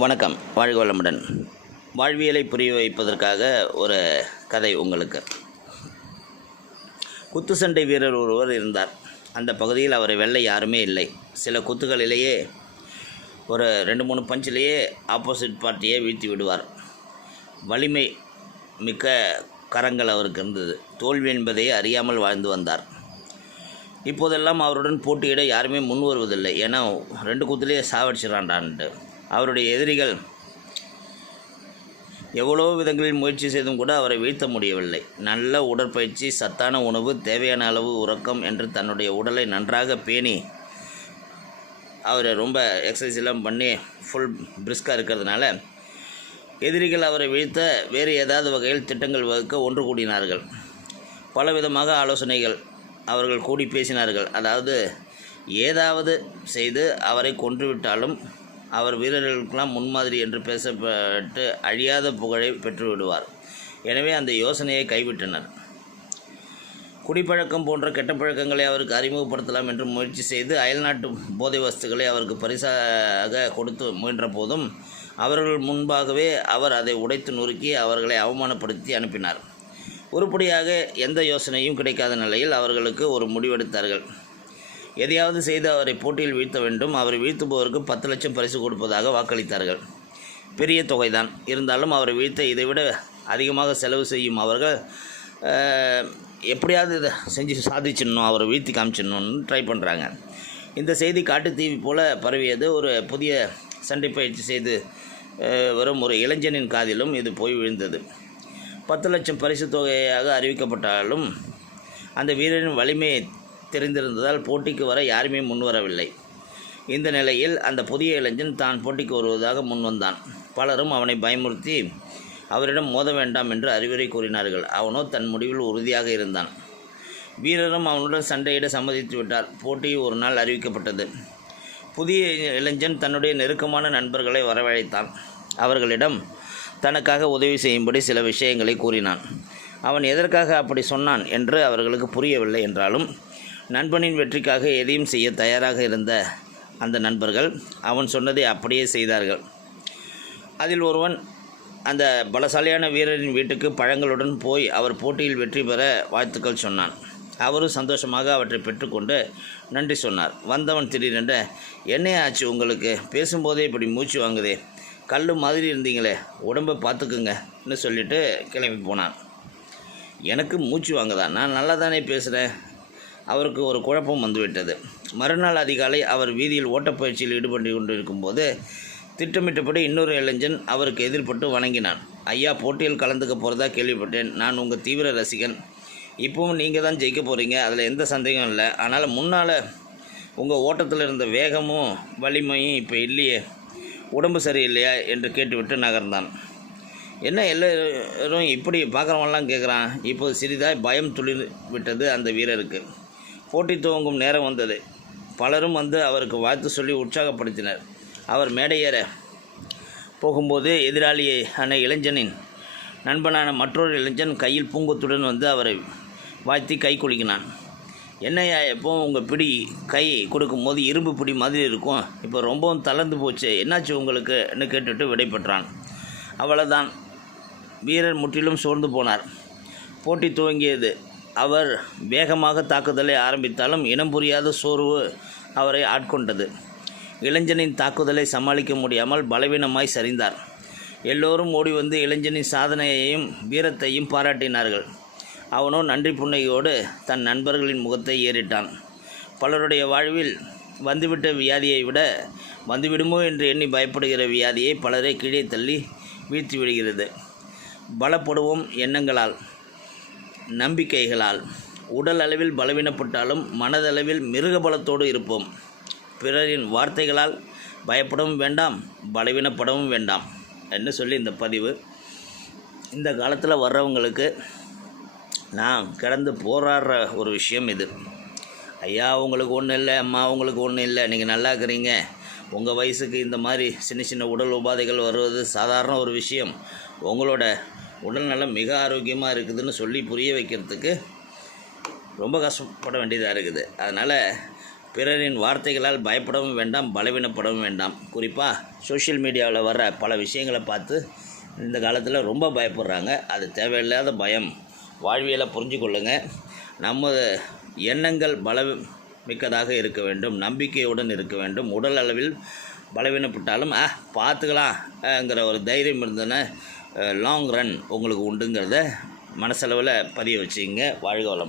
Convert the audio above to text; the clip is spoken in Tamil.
வணக்கம். வாழ்க வளமுடன். வாழ்வியலை புரிய வைப்பதற்காக ஒரு கதை உங்களுக்கு. குத்துச்சண்டை வீரர் ஒருவர் இருந்தார். அந்த பகுதியில் அவரை வெல்ல யாருமே இல்லை. சில குத்துகளிலேயே ஒரு 2-3 பஞ்சிலேயே ஆப்போசிட் பார்ட்டியை வீழ்த்தி விடுவார். வலிமை மிக்க கரங்கள் அவருக்கு இருந்தது. தோல்வி என்பதை அறியாமல் வாழ்ந்து வந்தார். இப்போதெல்லாம் அவருடன் போட்டியிட யாருமே முன் வருவதில்லை. ஏன்னா 2 குத்துலேயே சாவடிச்சிடறான்டான்ட்டு. அவருடைய எதிரிகள் எவ்வளோ விதங்களில் முயற்சி செய்தும் கூட அவரை வீழ்த்த முடியவில்லை. நல்ல உடற்பயிற்சி, சத்தான உணவு, தேவையான அளவு உறக்கம் என்று தன்னுடைய உடலை நன்றாக பேணி அவர் ரொம்ப எக்ஸசைஸ் எல்லாம் பண்ணி ஃபுல் பிரிஸ்காக இருக்கிறதுனால எதிரிகள் அவரை வீழ்த்த வேறு ஏதாவது வகையில் திட்டங்கள் வகுக்க ஒன்று கூடினார்கள். பலவிதமாக ஆலோசனைகள் அவர்கள் கூடி பேசினார்கள். அதாவது ஏதாவது செய்து அவரை கொன்றுவிட்டாலும் அவர் வீரர்களுக்கெல்லாம் முன்மாதிரி என்று பேசப்பட்டு அழியாத புகழை பெற்று விடுவார். எனவே அந்த யோசனையை கைவிட்டனர். குடிப்பழக்கம் போன்ற கெட்ட பழக்கங்களை அவருக்கு அறிமுகப்படுத்தலாம் என்று முயற்சி செய்து அயல்நாட்டு போதை வஸ்துக்களை அவருக்கு பரிசாக கொடுத்து முயன்ற போதும் அவர்கள் முன்பாகவே அவர் அதை உடைத்து நொறுக்கி அவர்களை அவமானப்படுத்தி அனுப்பினார். உருப்படியாக எந்த யோசனையும் கிடைக்காத நிலையில் அவர்களுக்கு ஒரு முடிவெடுத்தார்கள். எதையாவது செய்து அவரை போட்டியில் வீழ்த்த வேண்டும். அவரை வீழ்த்துபவருக்கு 10 லட்சம் பரிசு கொடுப்பதாக வாக்களித்தார்கள். பெரிய தொகைதான். இருந்தாலும் அவரை வீழ்த்த இதைவிட அதிகமாக செலவு செய்யும் அவர்கள் எப்படியாவது இதை செஞ்சு சாதிச்சிடணும், அவரை வீழ்த்தி காமிச்சிடணும்னு ட்ரை பண்ணுறாங்க. இந்த செய்தி காட்டு தீவி போல பரவியது. ஒரு புதிய சண்டை பயிற்சி செய்து வரும் ஒரு இளைஞனின் காதிலும் இது போய் விழுந்தது. 10 லட்சம் பரிசு தொகையாக அறிவிக்கப்பட்டாலும் அந்த வீரரின் வலிமையை தெரிந்திருந்ததால் போட்டிக்கு வர யாருமே முன்வரவில்லை. இந்த நிலையில் அந்த புதிய இளைஞன் தான் போட்டிக்கு வருவதாக முன்வந்தான். பலரும் அவனை பயமுறுத்தி அவரிடம் மோத வேண்டாம் என்று அறிவுரை கூறினார்கள். அவனோ தன் முடிவில் உறுதியாக இருந்தான். வீரரும் அவனுடன் சண்டையிட சம்மதித்து விட்டார். போட்டி ஒரு நாள் அறிவிக்கப்பட்டது. புதிய இளைஞன் தன்னுடைய நெருக்கமான நண்பர்களை வரவழைத்தான். அவர்களிடம் தனக்காக உதவி செய்யும்படி சில விஷயங்களை கூறினான். அவன் எதற்காக அப்படி சொன்னான் என்று அவர்களுக்கு புரியவில்லை. என்றாலும் நண்பனின் வெற்றிக்காக எதையும் செய்ய தயாராக இருந்த அந்த நண்பர்கள் அவன் சொன்னதை அப்படியே செய்தார்கள். அதில் ஒருவன் அந்த பலசாலியான வீரரின் வீட்டுக்கு பழங்களுடன் போய் அவர் போட்டியில் வெற்றி பெற வாழ்த்துக்கள் சொன்னான். அவரும் சந்தோஷமாக அவற்றை பெற்றுக்கொண்டு நன்றி சொன்னார். வந்தவன் திடீரென்று, என்ன ஆச்சு உங்களுக்கு? பேசும்போதே இப்படி மூச்சு வாங்குதே, கல் மாதிரி இருந்தீங்களே, உடம்பை பார்த்துக்குங்கன்னு சொல்லிட்டு கிளம்பி போனான். எனக்கு மூச்சு வாங்குதா? நான் நல்லா தானே பேசுகிறேன். அவருக்கு ஒரு குழப்பம் வந்துவிட்டது. மறுநாள் அதிகாலை அவர் வீதியில் ஓட்டப்பயிற்சியில் ஈடுபட்டு கொண்டிருக்கும்போது திட்டமிட்டபடி இன்னொரு இளைஞன் அவருக்கு எதிர்பட்டு வணங்கினான். ஐயா, போட்டியில் கலந்துக்க போகிறதா கேள்விப்பட்டேன். நான் உங்கள் தீவிர ரசிகன். இப்போவும் நீங்கள் தான் ஜெயிக்க போகிறீங்க, அதில் எந்த சந்தேகம் இல்லை. ஆனால் முன்னால் உங்கள் ஓட்டத்தில் இருந்த வேகமும் வலிமையும் இப்போ இல்லையே, உடம்பு சரியில்லையா என்று கேட்டுவிட்டு நகர்ந்தான். என்ன எல்லோரும் இப்படி பார்க்குறவங்களாம் கேட்குறான். இப்போது சிறிதாக பயம் துளிர் விட்டது அந்த வீரருக்கு. போட்டி துவங்கும் நேரம் வந்தது. பலரும் வந்து அவருக்கு வாழ்த்து சொல்லி உற்சாகப்படுத்தினர். அவர் மேடையேற போகும்போது எதிராளியான இளைஞனின் நண்பனான மற்றொரு இளைஞன் கையில் பூங்கொத்துடன் வந்து அவரை வாழ்த்தி கை குலுக்கினான். என்னையா, எப்போவும் உங்கள் பிடி கை கொடுக்கும்போது இரும்பு பிடி மாதிரி இருக்கும், இப்போ ரொம்பவும் தளர்ந்து போச்சு, என்னாச்சு உங்களுக்குன்னு கேட்டுட்டு விடைபெற்றான். அவ்வளோதான். வீரர் முற்றிலும் சோர்ந்து போனார். போட்டி துவங்கியது. அவர் வேகமாக தாக்குதலை ஆரம்பித்தாலும் இனம் புரியாத சோர்வு அவரை ஆட்கொண்டது. இளைஞனின் தாக்குதலை சமாளிக்க முடியாமல் பலவீனமாய் சரிந்தார். எல்லோரும் ஓடி வந்து இளைஞனின் சாதனையையும் வீரத்தையும் பாராட்டினார்கள். அவனோ நன்றி புன்னகையோடு தன் நண்பர்களின் முகத்தை ஏறிட்டான். பலருடைய வாழ்வில் வந்துவிட்ட வியாதியை விட வந்துவிடுமோ என்று எண்ணி பயப்படுகிற வியாதியை பலரை கீழே தள்ளி வீழ்த்தி விடுகிறது. பலப்படுவோம் எண்ணங்களால், நம்பிக்கைகளால். உடல் அளவில் பலவீனப்பட்டாலும் மனதளவில் மிருக பலத்தோடு இருப்போம். பிறரின் வார்த்தைகளால் பயப்படவும் வேண்டாம், பலவீனப்படவும் வேண்டாம் என்று சொல்லி இந்த பதிவு. இந்த காலத்தில் வர்றவங்களுக்கு நான் கிடந்து போராடுற ஒரு விஷயம் இது. ஐயா, உங்களுக்கு ஒன்றும் இல்லை, அம்மா உங்களுக்கு ஒன்றும் இல்லை, நீங்கள் நல்லா இருக்கிறீங்க, உங்கள் வயசுக்கு இந்த மாதிரி சின்ன சின்ன உடல் உபாதைகள் வருவது சாதாரண ஒரு விஷயம், உங்களோட உடல்நலம் மிக ஆரோக்கியமாக இருக்குதுன்னு சொல்லி புரிய வைக்கிறதுக்கு ரொம்ப கஷ்டப்பட வேண்டியதாக இருக்குது. அதனால் பிறரின் வார்த்தைகளால் பயப்படவும் வேண்டாம், பலவீனப்படவும் வேண்டாம். குறிப்பாக சோஷியல் மீடியாவில் வர்ற பல விஷயங்களை பார்த்து இந்த காலத்தில் ரொம்ப பயப்படுறாங்க. அது தேவையில்லாத பயம். வாழ்வியலை புரிஞ்சு கொள்ளுங்க. நம்ம எண்ணங்கள் மிக்கதாக இருக்க வேண்டும், நம்பிக்கையுடன் இருக்க வேண்டும். உடல் அளவில் பலவீனப்பட்டாலும் பார்த்துக்கலாம்ங்கிற ஒரு தைரியம் இருந்ததுன்னா லாங் ரன் உங்களுக்கு உண்டுங்கிறத மனசளவில் பதிய வச்சுங்க. வாழ்க வளமுடன்.